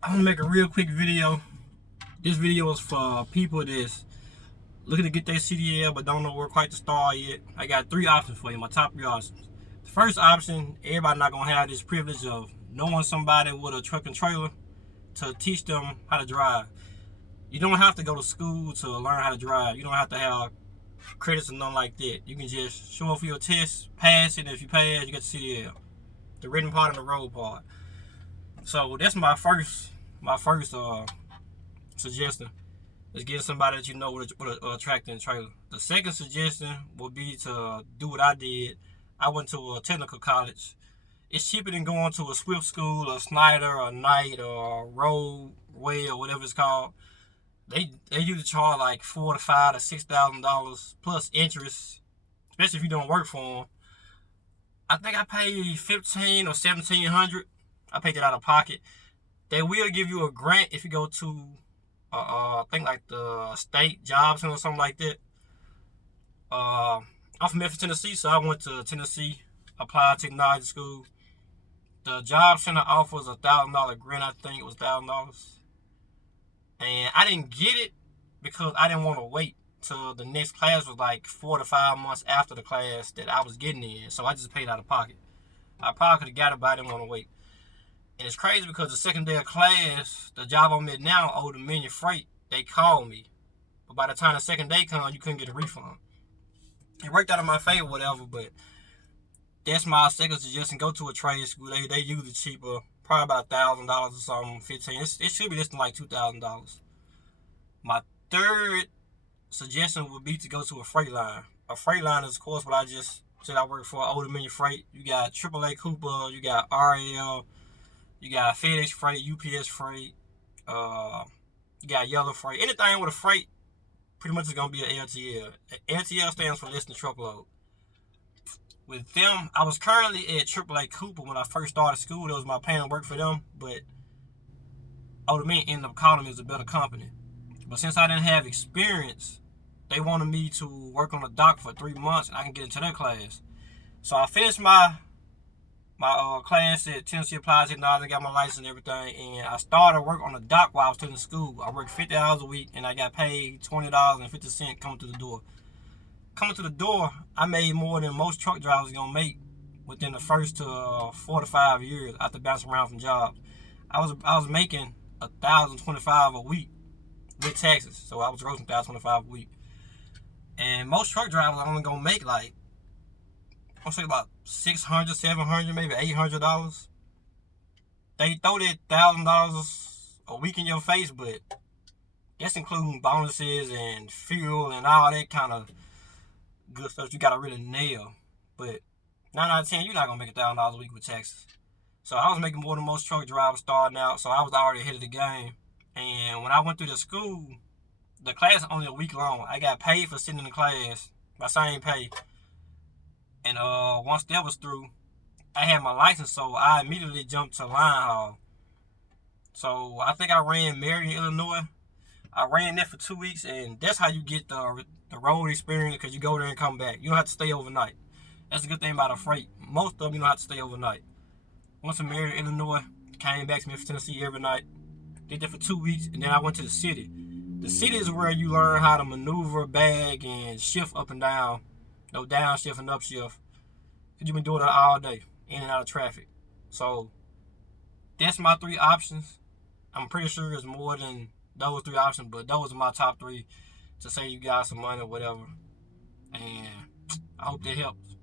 I'm gonna make a real quick video. This video is for people that's looking to get their CDL but don't know where quite to start yet. I got three options for you, my top three options. The first option, everybody not gonna have this privilege of knowing somebody with a truck and trailer to teach them how to drive. You don't have to go to school to learn how to drive. You don't have to have credits or nothing like that. You can just show up for your test, pass it, and if you pass, you get the CDL. The written part and the road part. So that's my first suggestion is getting somebody that you know with a tractor and trailer. The second suggestion would be to do what I did. I went to a technical college. It's cheaper than going to a Swift school, or Snyder, or Knight, or Roadway, or whatever it's called. They usually charge like $4,000 to $5,000 to $6,000 plus interest, especially if you don't work for them. I think I paid $1,500 or $1,700. I paid that out of pocket. They will give you a grant if you go to, I think like the state job center or something like that. I'm from Memphis, Tennessee, so I went to Tennessee Applied Technology School. The job center offers $1,000 grant. I think it was $1,000, and I didn't get it because I didn't want to wait till the next class was like 4 to 5 months after the class that I was getting in. So I just paid out of pocket. I probably could have got it, but I didn't want to wait. And it's crazy because the second day of class, the job I'm at now, Old Dominion Freight, they called me. But by the time the second day comes, you couldn't get a refund. It worked out in my favor, whatever, but that's my second suggestion. Go to a trade school. They usually cheaper, probably about $1,000 or something, 15. It should be less than like $2,000. My third suggestion would be to go to a freight line. A freight line is, of course, what I just said I work for, Old Dominion Freight. You got AAA Cooper, you got RAL, you got FedEx Freight, UPS Freight, you got Yellow Freight. Anything with a freight pretty much is going to be an LTL. LTL stands for less than truckload. With them, I was currently at AAA Cooper when I first started school. That was my plan to work for them, but Old Dominion ended up calling me as a better company. But since I didn't have experience, they wanted me to work on the dock for 3 months and I can get into their class. So I finished my class at Tennessee Applied Technology. I got my license and everything, and I started work on the dock while I was still in school. I worked 50 hours a week, and I got paid $20.50 coming through the door. Coming to the door, I made more than most truck drivers gonna make within the first 4 to 5 years after bouncing around from jobs. I was making $1,025 a week with taxes, so I was grossing $1,025 a week. And most truck drivers are only gonna make like, I'm saying about $600, $700, maybe $800. They throw that $1,000 a week in your face, but that's including bonuses and fuel and all that kind of good stuff you gotta really nail. But 9 out of 10, you're not gonna make $1,000 a week with taxes. So I was making more than most truck drivers starting out, so I was already ahead of the game. And when I went through the school, the class is only a week long. I got paid for sitting in the class, my same pay. And once that was through, I had my license, so I immediately jumped to line haul. So I think I ran Marion, Illinois. I ran that for 2 weeks, and that's how you get the road experience, because you go there and come back. You don't have to stay overnight. That's the good thing about a freight. Most of them, you don't have to stay overnight. Once in Marion, Illinois, came back to Memphis, Tennessee every night. Did that for 2 weeks, and then I went to the city. The city is where you learn how to maneuver, bag, and shift up and down. No downshift and upshift. You've been doing it all day, in and out of traffic. So that's my three options. I'm pretty sure it's more than those three options, but those are my top three to save you guys some money or whatever. And I hope that helps.